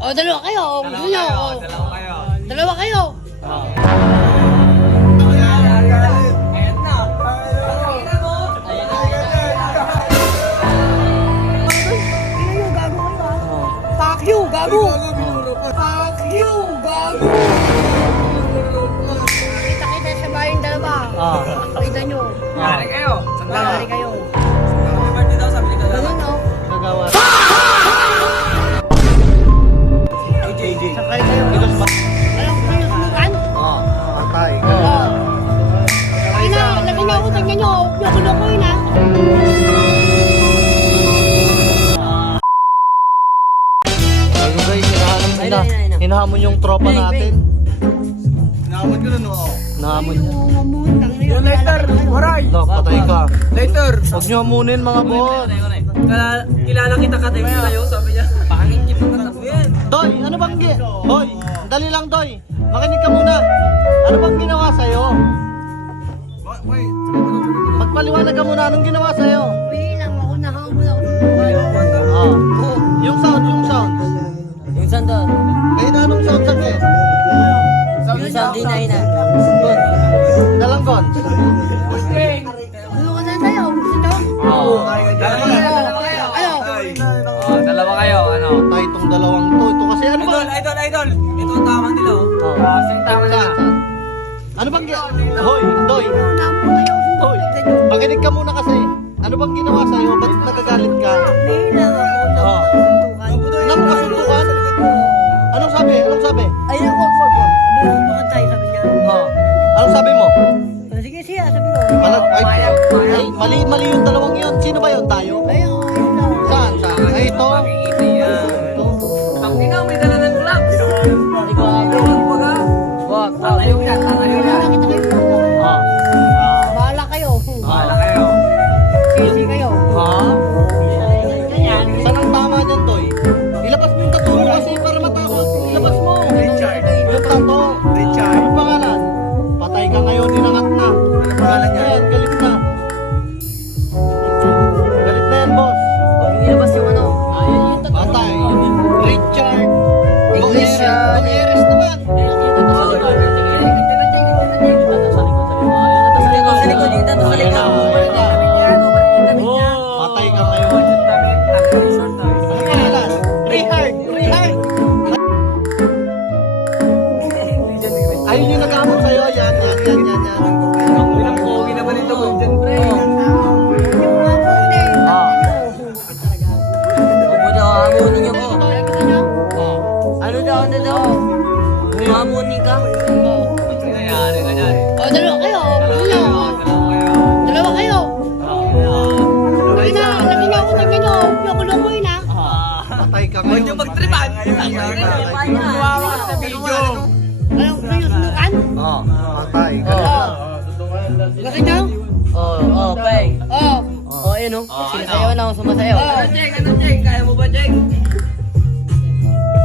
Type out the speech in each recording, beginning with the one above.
O, dalawa kayo. O, gusto nyo. O, Dalawa kayo. dalawa kayo. Ayan na. Fuck you, gago. Fuck you, gago. Kita-kita sa bahay yung dalawa. Kita nyo. Lari kayo. Lalari kayo. Happy birthday daw, sabi ni Kalala. Ganun, no? Nagawa. AJ. Sakay kayo. Alam ko kayo sunukan? Patay. Ay na, lagi na ako. Tignan nyo. Loko-loko yun, ha? Bago guys, hinahamon yung tropa natin. Naawad ko na no. Nahamon niya. Yung later, waray. No, patay ka. Later. Huwag niyo hamunin mga boss. Kilala kita ka din kayo, sabi niya. Pangit kita na yan. Doy, ano bang Hoy, dali lang Doy. Makinig ka muna. Ano bang ginawa sa'yo? Wait. Magpaliwanag ka muna. Anong ginawa sa'yo? Bilang ako, nakakamul ako. Ah. Yung sound. Yung sound doon. Kaya na anong sound saglit? Yung sound din na ina. Dalanggon. Gusto ko saan tayo? Gusto nyo? Dalawa kayo, ano? Patay itong dalawang to. Ito kasi ano ba? Idol. Ito ang tama nila, oh. Saan tama nila? Ano bang Hoy, Doy. Hoy, makinig ka muna kasi. Ano bang ginawa sa'yo? Ba't nagagalit ka? Bilang ako, Oh. nakasuntukan. Nang kasuntukan? Anong sabi? Ay, wag. Suntukan tayo, sabi niya. Oh. Anong sabi mo? Sige, siya, sabi ko. Mali yung dalawang yun. Sino ba yun? Tayo? Ayun, ayun na. Saan? Ay, ito. Makikita yan. Ang ina, may dala ng gloves. Wag. Tayo yan. Nakita kayo. Ah. Bahala kayo. Bahala kayo. Sisi kayo. Ha? Saan ang tama niyan, Toy? Ilabas mo yung tattoo mo kasi para matakot. Ilabas mo. Richard. Yung tattoo. Richard. Ano pangalan? Patay ka ngayon, inangat na. Ano pangalan niya? Yan, galit na. Galit na yan, boss. Huwag nilabas yung ano. Patay. Richard. English yan. Gutierrez naman. Sa likod, dito sa Ayan na, likod. ayan na. Patay ka ngayon. Ano pangalan? Richard. Ayun yung nag-aamon sa'yo. Yan. Pogi naman ito, Golden Pre. Huwag mo daw hamunin niyo po. Oh. Ano daw? Hamunin ka? Nangyayari ka dyan. O, dalawa kayo. Gusto nyo? Dalawa kayo. Lagi na ako. Tignan nyo. Loko-loko yun, ha? Patay ka Huwag ngayon. niyo magtripan. Kawawa sa video. Alam ko kayo sunukan? Oh, patay ka. Gusto nyo? Pay. Oo. Ayun o. Sinasayaw lang, sumasayaw. Ano, Jeng? Kaya mo ba, Jeng?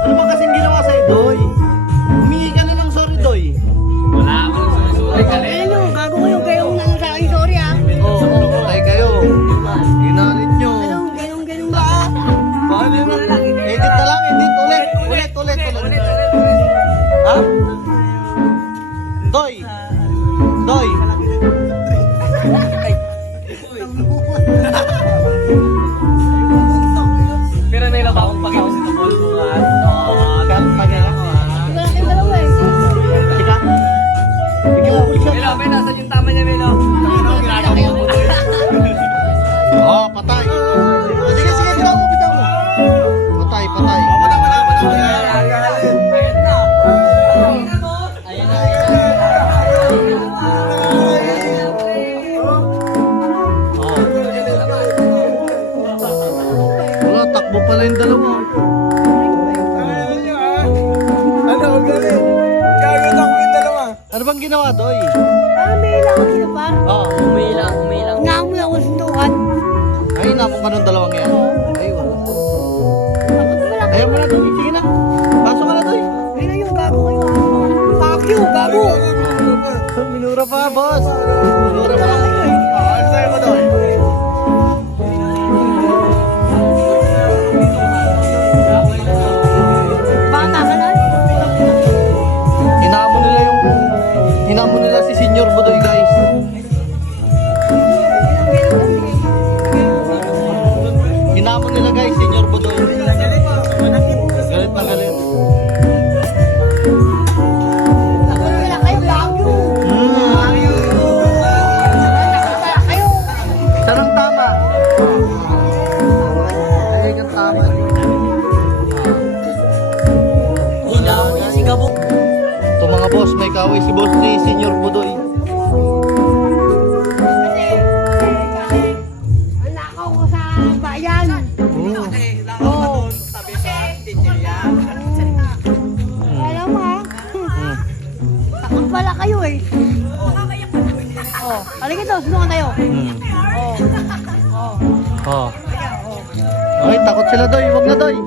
Ano ba kasing ginawa sa'yo, Doy? Humingi ka na ng sorry, Doy. Wala ako nang sumusuri ka rin. Alam nyo, gago kayo. Kayong nang sa akin, sorry, ha? Patay kayo. Ginalit nyo. Ganun ba? Paano yun? Edit na lang, edit. Ulit. Ha? Doy. Pero nila ba akong pag-iwas ito mo bukas? Wala kayong dalawa, eh. Sika. Bigyan mo ulit siya. Milo, nasan yung tama niya, Milo? Oh, patay. Sige, bitaw mo. Patay. Ayan na. Wala, takbo pala yung dalawa. Ano, galing? Gagawin ako yung dalawa. Ano bang ginawa, Doy? May lang ako sila, par. Oh, Umilang. Naamoy ako suntukan. ay, napong ka ng dalawang yan. Ay, wala. Dapat wala kayo. Ayaw mo na, Doy. Sige na. Pasok ka na, Doy. Ayun yung gago kayo. Fuck you, gago. Minura pa, boss. Minura pa. Ano sa'yo mo doon? ikaw ay si boss si Senior Budoy. Ang lakaw ko sa bayan. Oo. Alam mo ha? Takot pala kayo eh. Oh, halika daw, sunungan tayo. Oh. Oh. Ay, takot sila doy, wag na doy.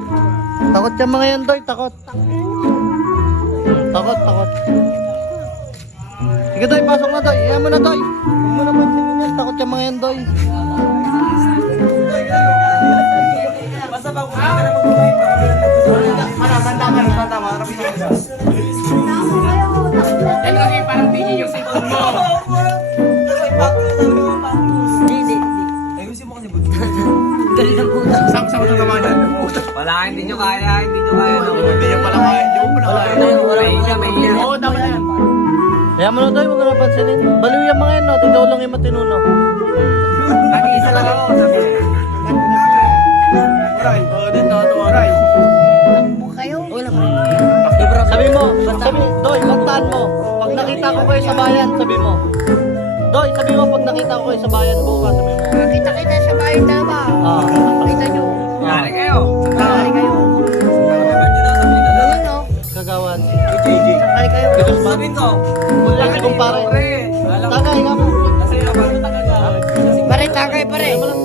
Takot yung mga yan doy, takot. Takot. Sige doy, pasok na doy. Iyan mo na doy. Huwag mo naman tingin yan, takot yung mga yan doy. Basta pag ka na Yan lang yung parang tingin yung sikon mo. Hindi. Ayusin mo kasi buto. Dali ng puta. Saksak na naman yan. Wala, hindi nyo kaya. Hindi nyo kaya. Hindi yan pala kaya, hindi mo pala kaya. May iya. Oo, tama yan. Kaya mo na doy, huwag na napansinin. Baliw yung mga yan, no? Ikaw lang yung matinuno. Nag-iisa lang ako. Oray. Dito, oray. takbo kayo. Sabi mo, doy, bantaan mo. Pag nakita ko kayo sa bayan, sabi mo. Doy, sabi mo, pag nakita ko kayo sa bayan bukas, sabi mo. Kita-kita sa bayan dalawa. Ah. Kita nyo. Yari kayo. Sakali kayo. Ayun o. Kagawan. Sakali kayo. Sabihin ko. Kulang si kumpare. Pre. Alam ko. Tagay ka mo. Kasi naman tagagawad. Pare, tagay pare. Ayaw mo lang.